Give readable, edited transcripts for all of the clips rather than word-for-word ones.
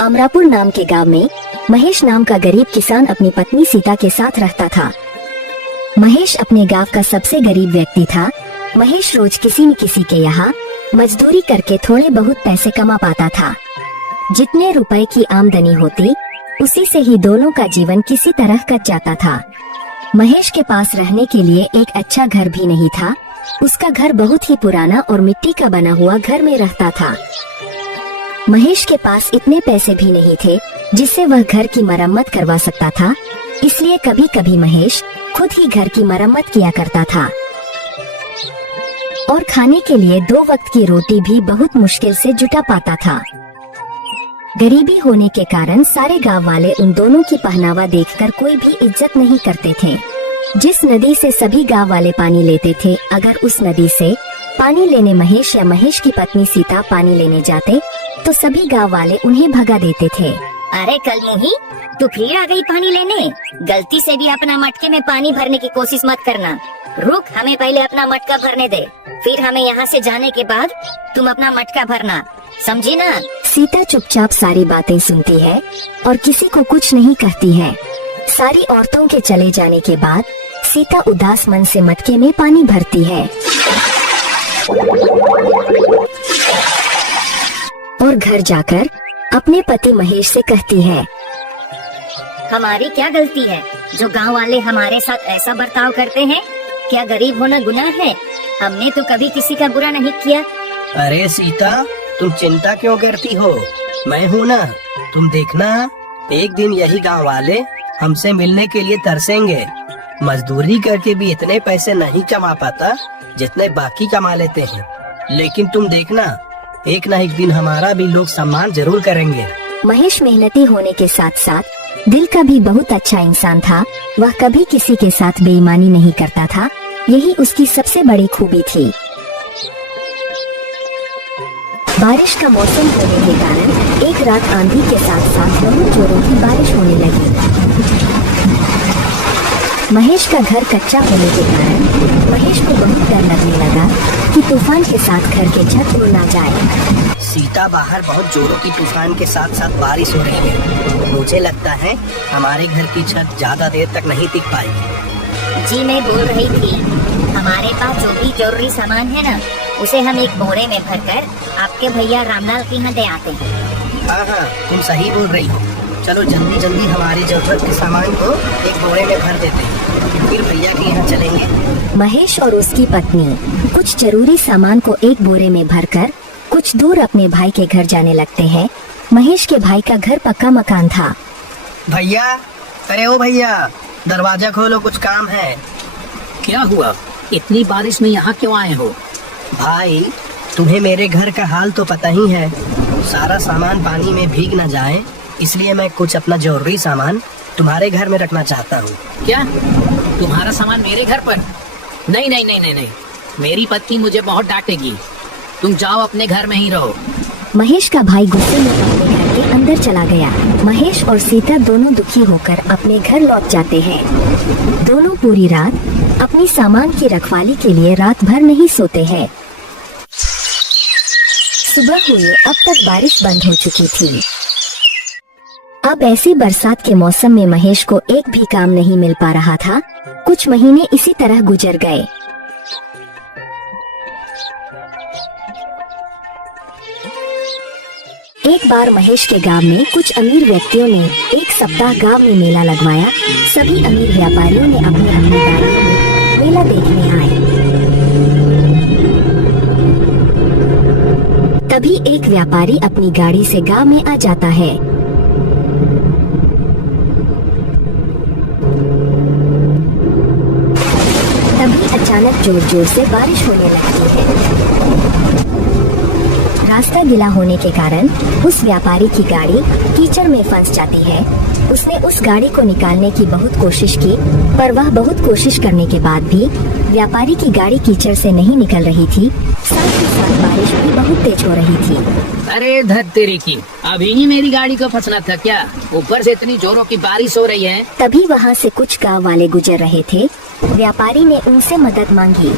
अमरापुर नाम के गांव में महेश नाम का गरीब किसान अपनी पत्नी सीता के साथ रहता था। महेश अपने गांव का सबसे गरीब व्यक्ति था। महेश रोज किसी न किसी के यहाँ मजदूरी करके थोड़े बहुत पैसे कमा पाता था। जितने रुपए की आमदनी होती उसी से ही दोनों का जीवन किसी तरह कट जाता था। महेश के पास रहने के लिए एक अच्छा घर भी नहीं था। उसका घर बहुत ही पुराना और मिट्टी का बना हुआ घर में रहता था। महेश के पास इतने पैसे भी नहीं थे जिससे वह घर की मरम्मत करवा सकता था, इसलिए कभी कभी महेश खुद ही घर की मरम्मत किया करता था और खाने के लिए 2 वक्त की रोटी भी बहुत मुश्किल से जुटा पाता था। गरीबी होने के कारण सारे गांव वाले उन दोनों की पहनावा देखकर कोई भी इज्जत नहीं करते थे। जिस नदी से सभी गांव वाले पानी लेते थे, अगर उस नदी से पानी लेने महेश या महेश की पत्नी सीता पानी लेने जाते तो सभी गांव वाले उन्हें भगा देते थे। अरे कल मुही, तू फिर आ गई पानी लेने। गलती से भी अपना मटके में पानी भरने की कोशिश मत करना। रुक, हमें पहले अपना मटका भरने दे, फिर हमें यहाँ से जाने के बाद तुम अपना मटका भरना, समझी ना? सीता चुपचाप सारी बातें सुनती है और किसी को कुछ नहीं कहती है। सारी औरतों के चले जाने के बाद सीता उदास मन से मटके में पानी भरती है और घर जाकर अपने पति महेश से कहती है, हमारी क्या गलती है जो गांव वाले हमारे साथ ऐसा बर्ताव करते हैं? क्या गरीब होना गुनाह है? हमने तो कभी किसी का बुरा नहीं किया। अरे सीता, तुम चिंता क्यों करती हो? मैं हूँ ना, तुम देखना एक दिन यही गांव वाले हमसे मिलने के लिए तरसेंगे। मजदूरी करके भी इतने पैसे नहीं कमा पाता जितने बाकी कमा लेते हैं, लेकिन तुम देखना एक न एक दिन हमारा भी लोग सम्मान जरूर करेंगे। महेश मेहनती होने के साथ साथ दिल का भी बहुत अच्छा इंसान था। वह कभी किसी के साथ बेईमानी नहीं करता था, यही उसकी सबसे बड़ी खूबी थी। बारिश का मौसम होने के कारण एक रात आंधी के साथ साथ बहुत जोरों की बारिश होने लगी। महेश का घर कच्चा होने के कारण महेश को बहुत डर लगने लगा कि तूफान के साथ घर के छत उड़ ना जाए। सीता, बाहर बहुत जोरों की तूफान के साथ साथ बारिश हो रही है। मुझे लगता है हमारे घर की छत ज्यादा देर तक नहीं टिक पाएगी। जी मैं बोल रही थी, हमारे पास जो भी जरूरी सामान है ना, उसे हम एक बोरे में भरकर आपके भैया रामलाल के यहाँ दे आते हैं। हाँ, तुम सही बोल रही हो। चलो जल्दी जल्दी हमारी जरूरत के सामान को एक बोरे में भर देते हैं, फिर भैया के यहाँ चलेंगे। महेश और उसकी पत्नी कुछ जरूरी सामान को एक बोरे में भरकर कुछ दूर अपने भाई के घर जाने लगते हैं। महेश के भाई का घर पक्का मकान था। भैया, अरे ओ भैया, दरवाजा खोलो, कुछ काम है। क्या हुआ? इतनी बारिश में यहाँ क्यों आए हो? भाई, तुम्हें मेरे घर का हाल तो पता ही है। सारा सामान पानी में भीग न जाए, इसलिए मैं कुछ अपना जरूरी सामान तुम्हारे घर में रखना चाहता हूँ। क्या तुम्हारा सामान मेरे घर पर? नहीं नहीं नहीं नहीं नहीं, मेरी पत्नी मुझे बहुत डांटेगी। तुम जाओ, अपने घर में ही रहो। महेश का भाई गुस्से में अपने घर के अंदर चला गया। महेश और सीता दोनों दुखी होकर अपने घर लौट जाते हैं। दोनों पूरी रात अपनी सामान की रखवाली के लिए रात भर नहीं सोते हैं। सुबह हुई, अब तक बारिश बंद हो चुकी थी। अब ऐसी बरसात के मौसम में महेश को एक भी काम नहीं मिल पा रहा था। कुछ महीने इसी तरह गुजर गए। एक बार महेश के गांव में कुछ अमीर व्यक्तियों ने एक सप्ताह गांव में मेला लगवाया। सभी अमीर व्यापारियों ने अपनी अपनी गाड़ियों में मेला देखने आए। तभी एक व्यापारी अपनी गाड़ी से गांव में आ जाता है। तभी अचानक जोर जोर से बारिश होने लगती है। रास्ता गीला होने के कारण उस व्यापारी की गाड़ी कीचड़ में फंस जाती है। उसने उस गाड़ी को निकालने की बहुत कोशिश की, पर वह बहुत कोशिश करने के बाद भी व्यापारी की गाड़ी कीचड़ से नहीं निकल रही थी, साथ ही साथ बारिश भी बहुत तेज हो रही थी। अरे धत तेरी की, अभी ही मेरी गाड़ी को फंसना था क्या? ऊपर से इतनी जोरों की बारिश हो रही है। तभी वहाँ से कुछ गांव वाले गुजर रहे थे। व्यापारी ने उनसे मदद मांगी।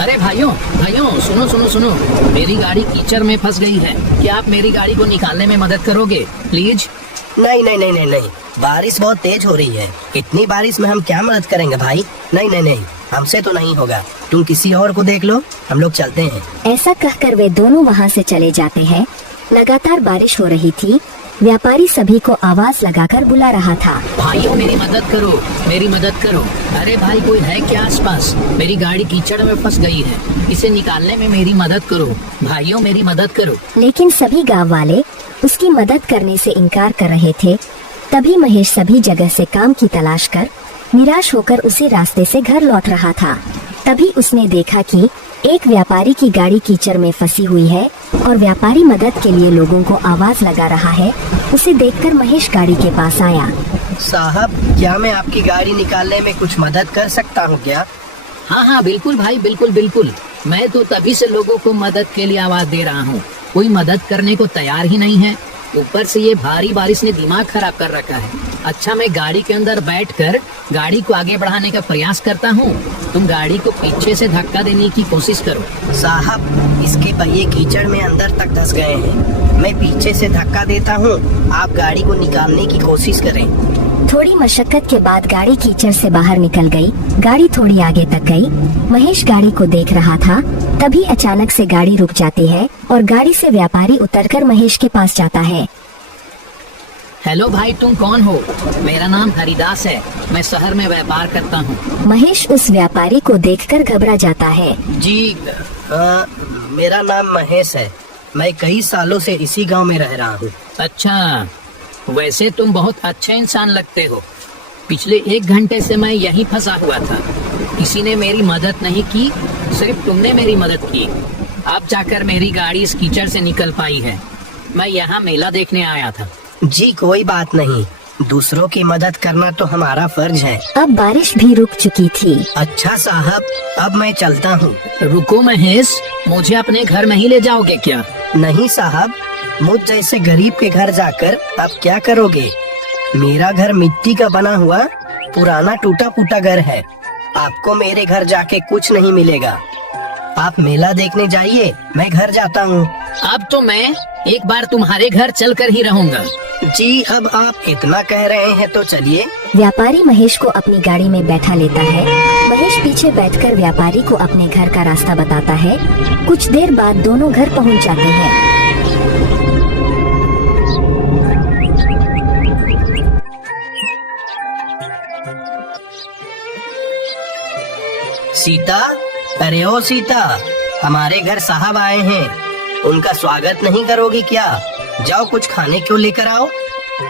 अरे भाइयों भाइयों, सुनो सुनो सुनो, मेरी गाड़ी कीचड़ में फंस गई है। क्या आप मेरी गाड़ी को निकालने में मदद करोगे प्लीज? नहीं नहीं नहीं नहीं नहीं, बारिश बहुत तेज हो रही है। इतनी बारिश में हम क्या मदद करेंगे भाई? नहीं नहीं नहीं, हमसे तो नहीं होगा। तुम किसी और को देख लो, हम लोग चलते हैं। ऐसा कहकर वे दोनों वहाँ से चले जाते हैं। लगातार बारिश हो रही थी। व्यापारी सभी को आवाज लगाकर बुला रहा था। भाइयों मेरी मदद करो, मेरी मदद करो। अरे भाई कोई है क्या आसपास? मेरी गाड़ी कीचड़ में फंस गई है, इसे निकालने में मेरी मदद करो। भाइयों मेरी मदद करो। लेकिन सभी गांव वाले उसकी मदद करने से इनकार कर रहे थे। तभी महेश सभी जगह से काम की तलाश कर निराश होकर उसी रास्ते से घर लौट रहा था। तभी उसने देखा कि एक व्यापारी की गाड़ी कीचड़ में फंसी हुई है और व्यापारी मदद के लिए लोगों को आवाज लगा रहा है। उसे देखकर महेश गाड़ी के पास आया। साहब, क्या मैं आपकी गाड़ी निकालने में कुछ मदद कर सकता हूँ क्या? हाँ हाँ बिल्कुल भाई, बिल्कुल बिल्कुल। मैं तो तभी से लोगों को मदद के लिए आवाज दे रहा हूँ, कोई मदद करने को तैयार ही नहीं है। ऊपर से ये भारी बारिश ने दिमाग खराब कर रखा है। अच्छा मैं गाड़ी के अंदर बैठकर गाड़ी को आगे बढ़ाने का प्रयास करता हूँ, तुम गाड़ी को पीछे से धक्का देने की कोशिश करो। साहब, इसके पहिए कीचड़ में अंदर तक धंस गए हैं। मैं पीछे से धक्का देता हूँ, आप गाड़ी को निकालने की कोशिश करें। थोड़ी मशक्कत के बाद गाड़ी कीचड़ से बाहर निकल गई। गाड़ी थोड़ी आगे तक गई। महेश गाड़ी को देख रहा था। तभी अचानक से गाड़ी रुक जाती है और गाड़ी से व्यापारी उतरकर महेश के पास जाता है। हेलो भाई, तुम कौन हो? मेरा नाम हरिदास है, मैं शहर में व्यापार करता हूँ। महेश उस व्यापारी को देखकर घबरा जाता है। जी, मेरा नाम महेश है। मैं कई सालों से इसी गांव में रह रहा हूँ। अच्छा, वैसे तुम बहुत अच्छे इंसान लगते हो। पिछले 1 घंटे से मैं यहीं फंसा हुआ था, किसी ने मेरी मदद नहीं की, सिर्फ तुमने मेरी मदद की। अब जाकर मेरी गाड़ी इस कीचड़ से निकल पाई है। मैं यहाँ मेला देखने आया था। जी कोई बात नहीं, दूसरों की मदद करना तो हमारा फर्ज है। अब बारिश भी रुक चुकी थी। अच्छा साहब, अब मैं चलता हूँ। रुको महेश, मुझे अपने घर में ही ले जाओगे क्या? नहीं साहब, मुझ जैसे गरीब के घर जाकर आप क्या करोगे? मेरा घर मिट्टी का बना हुआ पुराना टूटा फूटा घर है। आपको मेरे घर जाके कुछ नहीं मिलेगा। आप मेला देखने जाइए, मैं घर जाता हूँ। अब तो मैं एक बार तुम्हारे घर चलकर ही रहूँगा। जी, अब आप इतना कह रहे हैं तो चलिए। व्यापारी महेश को अपनी गाड़ी में बैठा लेता है। महेश पीछे बैठकर व्यापारी को अपने घर का रास्ता बताता है। कुछ देर बाद दोनों घर पहुंच जाते हैं। सीता, अरे ओ सीता, हमारे घर साहब आए हैं, उनका स्वागत नहीं करोगी क्या? जाओ कुछ खाने क्यों लेकर आओ।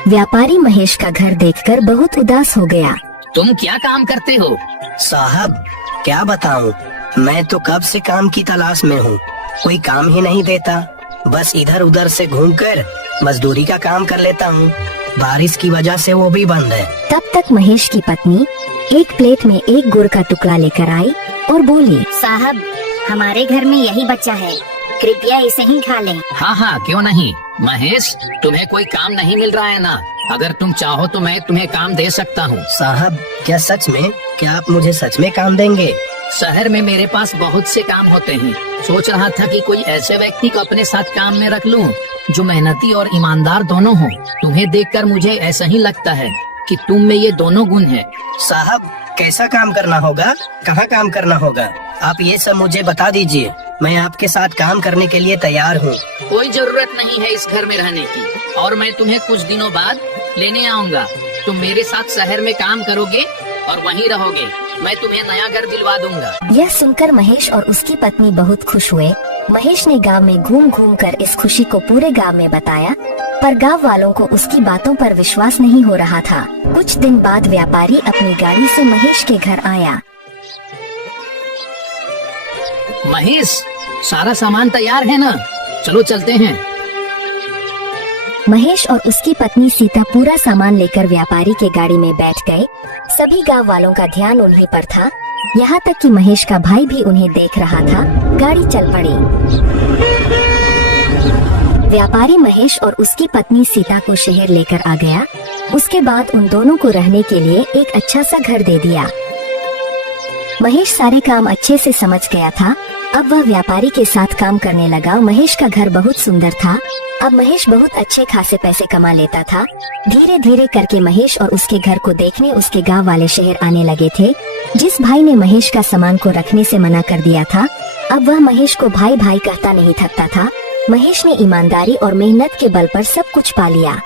व्यापारी महेश का घर देखकर बहुत उदास हो गया। तुम क्या काम करते हो? साहब, क्या बताऊं, मैं तो कब से काम की तलाश में हूँ, कोई काम ही नहीं देता। बस इधर उधर से घूमकर मजदूरी का काम कर लेता हूँ। बारिश की वजह से वो भी बंद है। तब तक महेश की पत्नी एक प्लेट में एक गुड़ का टुकड़ा लेकर आई और बोली, साहब, हमारे घर में यही बच्चा है, कृपया इसे ही खा लें। हाँ हाँ क्यों नहीं। महेश, तुम्हें कोई काम नहीं मिल रहा है ना? अगर तुम चाहो तो मैं तुम्हें काम दे सकता हूँ। साहब, क्या सच में? क्या आप मुझे सच में काम देंगे? शहर में मेरे पास बहुत से काम होते हैं। सोच रहा था कि कोई ऐसे व्यक्ति को अपने साथ काम में रख लूं जो मेहनती और ईमानदार दोनों हो। तुम्हें देखकर मुझे ऐसा ही लगता है कि तुम में ये दोनों गुण हैं। साहब, कैसा काम करना होगा, कहाँ काम करना होगा, आप ये सब मुझे बता दीजिए। मैं आपके साथ काम करने के लिए तैयार हूँ। कोई जरूरत नहीं है इस घर में रहने की, और मैं तुम्हें कुछ दिनों बाद लेने आऊँगा। तुम मेरे साथ शहर में काम करोगे और वहीं रहोगे। मैं तुम्हें नया घर दिलवा दूंगा। यह सुनकर महेश और उसकी पत्नी बहुत खुश हुए। महेश ने गांव में घूम घूम कर इस खुशी को पूरे गांव में बताया, पर गांव वालों को उसकी बातों पर विश्वास नहीं हो रहा था। कुछ दिन बाद व्यापारी अपनी गाड़ी से महेश के घर आया। महेश, सारा सामान तैयार है ना? चलो चलते हैं। महेश और उसकी पत्नी सीता पूरा सामान लेकर व्यापारी के गाड़ी में बैठ गए। सभी गांव वालों का ध्यान उन्हीं पर था। यहाँ तक कि महेश का भाई भी उन्हें देख रहा था। गाड़ी चल पड़ी। व्यापारी महेश और उसकी पत्नी सीता को शहर लेकर आ गया। उसके बाद उन दोनों को रहने के लिए एक अच्छा सा घर दे दिया। महेश सारे काम अच्छे से समझ गया था। अब वह व्यापारी के साथ काम करने लगा। महेश का घर बहुत सुंदर था। अब महेश बहुत अच्छे खासे पैसे कमा लेता था। धीरे धीरे करके महेश और उसके घर को देखने उसके गांव वाले शहर आने लगे थे। जिस भाई ने महेश का सामान को रखने से मना कर दिया था, अब वह महेश को भाई भाई कहता नहीं थकता था। महेश ने ईमानदारी और मेहनत के बल पर सब कुछ पा लिया।